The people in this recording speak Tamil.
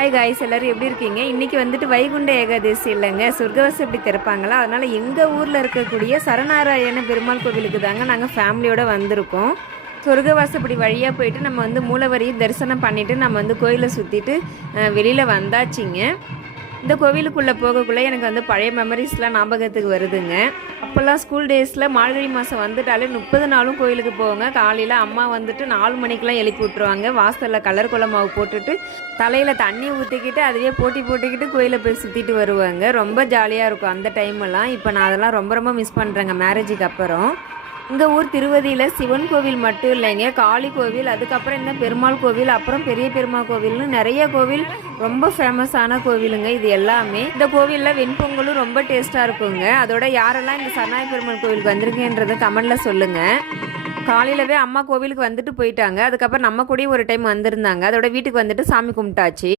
ஹாய் காய்ஸ், எல்லோரும் எப்படி இருக்கீங்க? இன்றைக்கி வந்துட்டு வைகுண்ட ஏகாதசி இல்லைங்க, சொர்க்கவாசல் எப்படி திறப்பாங்களா? அதனால் எங்கள் ஊரில் இருக்கக்கூடிய சரணாராயண பெருமாள் கோவிலுக்கு தாங்க நாங்கள் ஃபேமிலியோடு வந்திருக்கோம். சொர்க்கவாசப்படி வழியாக போயிட்டு நம்ம வந்து மூலவரையும் தரிசனம் பண்ணிவிட்டு நம்ம வந்து கோயிலை சுற்றிட்டு வெளியில் வந்தாச்சுங்க. இந்த கோவிலுக்குள்ளே போகக்குள்ளே எனக்கு வந்து பழைய மெமரிஸ்லாம் ஞாபகத்துக்கு வருதுங்க. அப்போல்லாம் ஸ்கூல் டேஸில் மார்கழி மாதம் வந்துட்டாலே 30 நாளும் கோயிலுக்கு போவோங்க. காலையில் அம்மா வந்துட்டு 4 மணிக்கெலாம் எழுப்பி விட்ருவாங்க. வாசலில் கலர் குழம்பாவு போட்டுட்டு தலையில் தண்ணி ஊற்றிக்கிட்டு அதுவே போட்டிக்கிட்டு கோயிலை போய் சுற்றிட்டு வருவாங்க. ரொம்ப ஜாலியாக இருக்கும் அந்த டைமெல்லாம். இப்போ நான் அதெல்லாம் ரொம்ப மிஸ் பண்ணுறேங்க மேரேஜுக்கு அப்புறம். எங்கள் ஊர் திருவதியில் சிவன் கோவில் மட்டும் இல்லைங்க, காளி கோவில், அதுக்கப்புறம் இந்த பெருமாள் கோவில், அப்புறம் பெரிய பெருமாள் கோவில்னு நிறைய கோவில் ரொம்ப ஃபேமஸான கோவிலுங்க இது எல்லாமே. இந்த கோவிலில் வெண்பொங்கலும் ரொம்ப டேஸ்ட்டாக இருக்குங்க. அதோட யாரெல்லாம் இந்த சரணாய பெருமாள் கோவிலுக்கு வந்திருக்கேன்றதை கமெண்டில் சொல்லுங்கள். காலையிலவே அம்மா கோவிலுக்கு வந்துட்டு போயிட்டாங்க. அதுக்கப்புறம் நம்ம கூடயும் ஒரு டைம் வந்திருந்தாங்க. அதோட வீட்டுக்கு வந்துட்டு சாமி கும்பிட்டாச்சு.